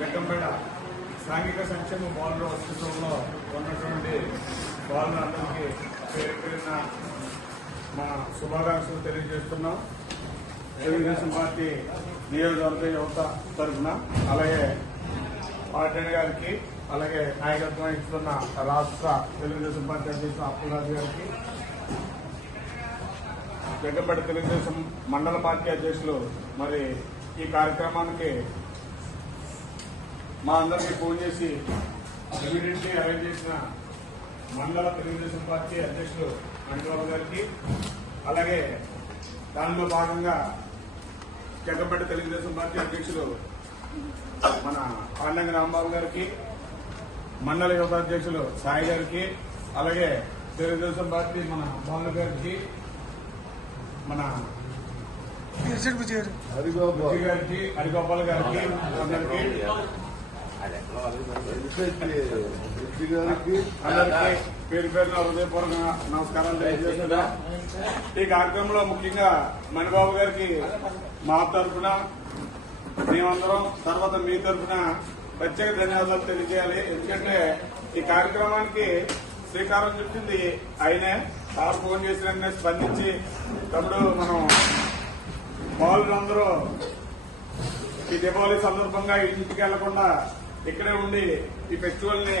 గడ్డంపేట సాంఘిక సంక్షేమ బాలుల వసతిలో ఉన్నటువంటి బాలులందరికీ పేరు పేరిన మా శుభాకాంక్షలు తెలియజేస్తున్నాం. తెలుగుదేశం పార్టీ నియోజకవర్గ యువత తరఫున అలాగే పార్టీ గారికి అలాగే నాయకత్వం ఇస్తున్న రాష్ట్ర తెలుగుదేశం పార్టీ అధ్యక్షుడు అప్పుల్ గారికి జగ్గంపేట తెలుగుదేశం మండల పార్టీ అధ్యక్షులు మరి ఈ కార్యక్రమానికి మా అందరికీ ఫోన్ చేసి ఇమీడియట్లీ అరేంజ్ చేసిన మండల తెలుగుదేశం పార్టీ అధ్యక్షులు మండబాబు గారికి అలాగే దానిలో భాగంగా జగ్గంపేట తెలుగుదేశం పార్టీ అధ్యక్షులు మన పాండంగ రాంబాబు గారికి మండల యువత అధ్యక్షులు సాయి గారికి అలాగే తెలుగుదేశం పార్టీ మన బాలు గారికి మన గారికి హరిగోపాల్ గారికి అందరికి. గారికి. అందరికి పేరు పేరున హృదయపూర్వక నమస్కారాలు తెలియజేస్తున్నా. ఈ కార్యక్రమంలో ముఖ్యంగా మణిబాబు గారికి మా తరఫున మేమందరం తర్వాత మీ తరఫున ప్రత్యేక ధన్యవాదాలు తెలియజేయాలి. ఎందుకంటే ఈ కార్యక్రమానికి శ్రీకారం చుట్టింది ఆయనే. సార్ ఫోన్ చేసిన స్పందించి తమ్ముడు మనం బాలులందరూ ఈ దీపావళి సందర్భంగా ఇంటికి వెళ్ళకుండా ఇక్కడే ఉండి ఈ ఫెస్టివల్ని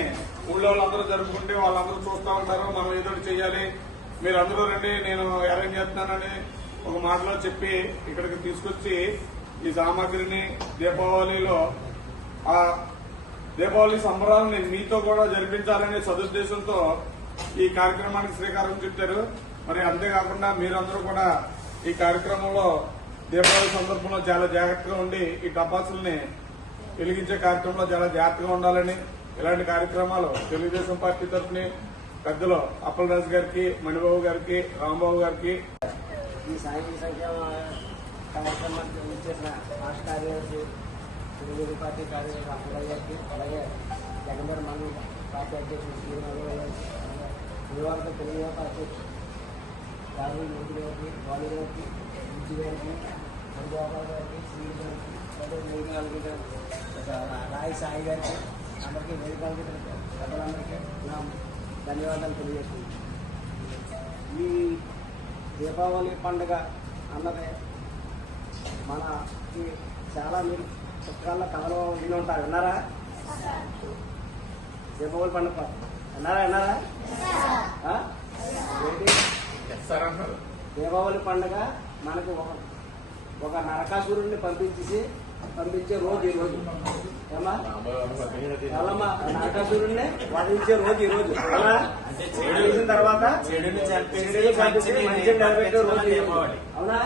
ఊళ్ళో వాళ్ళందరూ జరుపుకుంటే వాళ్ళందరూ చూస్తూ ఉంటారు. మనం ఏదో చేయాలి మీరందరూ రండి నేను అరేంజ్ చేస్తున్నానని ఒక మాటలో చెప్పి ఇక్కడికి తీసుకొచ్చి ఈ సామాగ్రిని దీపావళిలో ఆ దీపావళి సంబరాలని మీతో కూడా జరిపించాలనే సదుద్దేశంతో ఈ కార్యక్రమానికి శ్రీకారం చుట్టారు. మరి అంతేకాకుండా మీరందరూ కూడా ఈ కార్యక్రమంలో దీపావళి సందర్భంలో చాలా జాగ్రత్తగా ఉండి ఈ టపాసుల్ని వెలిగించే కార్యక్రమంలో చాలా జాగ్రత్తగా ఉండాలని ఇలాంటి కార్యక్రమాలు తెలుగుదేశం పార్టీ తరఫున పెద్దలు అప్పలరాజు గారికి మణిబాబు గారికి రాంబాబు గారికి. ఈ సాంఘిక సంక్షేమ కార్యక్రమానికి రాష్ట్ర కార్యదర్శి తెలుగు పార్టీ కార్యదర్శి అప్పలయ్య గారికి అలాగే జగన్మోహన్ మండలి పార్టీ అధ్యక్షుడు శ్రీరాము గారికి నియోజక తెలుగు పార్టీ అధ్యక్షుడు మోదీ గారికి బాలు గారికి బుజ్జి గారికి చంద్రబాబు గారికి శ్రీ గారికి అలాగే వేదిక రాయ్ సాయి గారికి అందరికీ వేదిక పెద్దలందరికీ నా ధన్యవాదాలు తెలియజేస్తున్నాను. ఈ దీపావళి పండుగ అన్నది మనకి చాలా మీరు పుస్తకాల్లో కథలో విని ఉంటారు విన్నారా? దీపావళి పండుగ? విన్నారా విన్నారా? దీపావళి పండుగ మనకు ఒక ఒక నరకాసురుడిని పంపించేసి పంపించే రోజు ఈ రోజు. నరకాసురుడిని వధించే రోజు ఈ రోజు? వధించిన తర్వాత నిలబెట్టే రోజు. అవునా?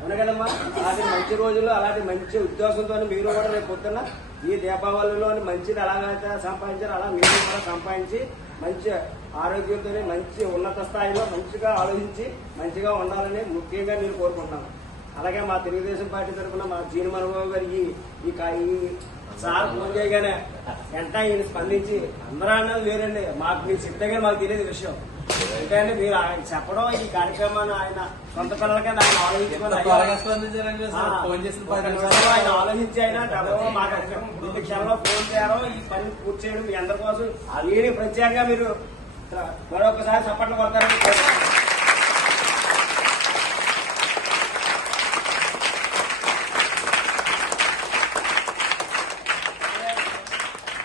అవునా కదమ్మా? అలాంటి మంచి రోజుల్లో అలాంటి మంచి ఉద్దేశంతో మీరు కూడా రేపు పొద్దున్న ఈ దీపావళిలోని మంచిని ఎలాగైతే సంపాదించారు అలా మీరు కూడా సంపాదించి మంచి ఆరోగ్యంతో మంచి ఉన్నత స్థాయిలో మంచిగా ఆలోచించి మంచిగా ఉండాలని ముఖ్యంగా నేను కోరుకుంటున్నాను. అలాగే మా తెలుగుదేశం పార్టీ తరఫున మా జీని మనబాబు గారి ఈ ఈ సార్ ఫోన్ చేయగానే వెంటనే ఈయన స్పందించి అందరూ అన్నది వేరండి. మాకు మీరు చెప్తే మాకు తెలియదు విషయం. ఎందుకంటే మీరు ఆయన చెప్పడం ఈ కార్యక్రమాన్ని ఆయన సొంత పిల్లలకి ఆయన ఆలోచించుకొని ఆయన ఆలోచించి అయినా మాకు రెండు క్షణంలో ఫోన్ చేయడం ఈ పని పూర్తి చేయడం మీ అందరి కోసం. ప్రత్యేకంగా మీరు మరొకసారి చప్పట్లు కొడతారని కోరుకుంటున్నాను.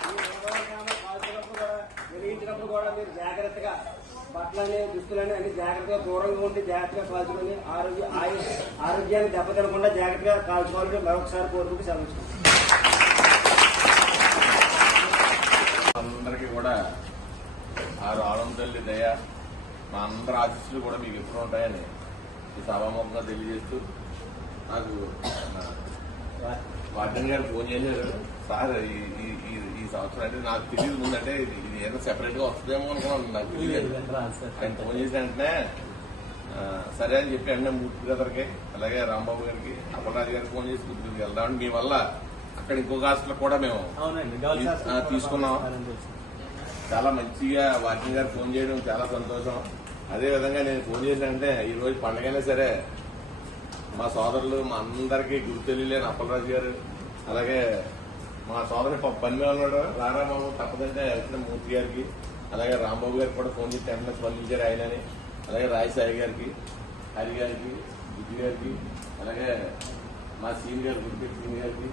ఈ ఉదయం కాల్చినప్పుడు కూడా, వెలిగించినప్పుడు కూడా మీరు జాగ్రత్తగా బట్టలని దుస్తులని అన్ని జాగ్రత్తగా దూరంగా ఉండి జాగ్రత్తగా కాల్చుకొని ఆరోగ్య ఆయుష్ ఆరోగ్యాన్ని దెబ్బతినకుండా జాగ్రత్తగా కాల్చుకోవాలని మరొకసారి కోరుకుంటూ సెలవు అందరికీ కూడా ఆరు ఆనం తల్లి దయ మా అందరి ఆశీస్సులు కూడా మీకు ఎప్పుడు ఉంటాయని ఈ సభాముఖంగా తెలియజేస్తూ నాకు వార్డెన్ గారు ఫోన్ చేశారు. సార్ ఈ సంవత్సరం అంటే నాకు తెలియదు ముందంటే ఇది ఏదో సెపరేట్గా వస్తుందేమో అనుకున్నాను. నాకు తెలియదు. ఆయన ఫోన్ చేసిన వెంటనే సరే అని చెప్పి వెంటనే మూర్తి బ్రదర్కి అలాగే రాంబాబు గారికి అప్పలరాజు గారికి ఫోన్ చేసి గుర్తుకు వెళ్దామని మీ వల్ల అక్కడ ఇంకొక హాస్టల్ కూడా మేము తీసుకున్నాం. చాలా మంచిగా వాకింగ్ గారు ఫోన్ చేయడం చాలా సంతోషం. అదే విధంగా నేను ఫోన్ చేశానంటే ఈ రోజు పండగైనా సరే మా సోదరులు మా అందరికీ గుర్తు తెలియలేని అప్పలరాజు గారు అలాగే మా సోదరి పని మీద ఉన్నాడు. రారా బాబు తప్పదంటే వచ్చిన మూర్తి గారికి. అలాగే రాంబాబు గారికి కూడా ఫోన్ చేసి వెంటనే స్పందించారు ఆయనని. అలాగే రాయ్ గారికి హరి గారికి బుద్ధి గారికి అలాగే మా సీనియర్ గారు గుడిపెట్టి సీనియర్ గారికి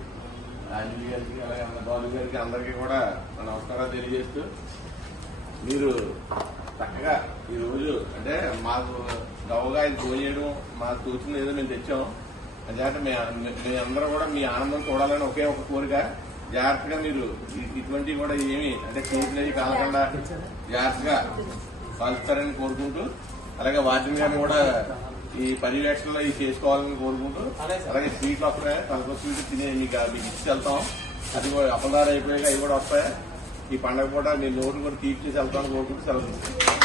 రాజీవ్ గారికి అలాగే మన గారికి అందరికీ కూడా నా నమస్కారాలు తెలియజేస్తూ మీరు చక్కగా ఈ రోజు అంటే మాకు గవగా ఇది చేయడం మాకు తోచిన ఏదో మేము తెచ్చాం. అంటే మీ అందరూ కూడా మీ ఆనందం చూడాలని ఒకే ఒక కోరిక. జాగ్రత్తగా మీరు ఇటువంటివి కూడా ఏమి అంటే చేసినవి కాకుండా జాగ్రత్తగా కలుస్తారని కోరుకుంటూ అలాగే వాచ్యం గారిని కూడా ఈ పర్యవేక్షణలో ఇవి చేసుకోవాలని కోరుకుంటూ అలాగే స్వీట్లు వస్తాయి? తలప స్వీట్ తినే మీకు మీకు ఇచ్చి వెళ్తాం. అది కూడా అపదాలు అయిపోయాక అవి కూడా వస్తాయి? ఈ పండగ పూట మీ నోటు కూడా తీర్చి వెళ్తామని కోరుకుంటూ సెలవు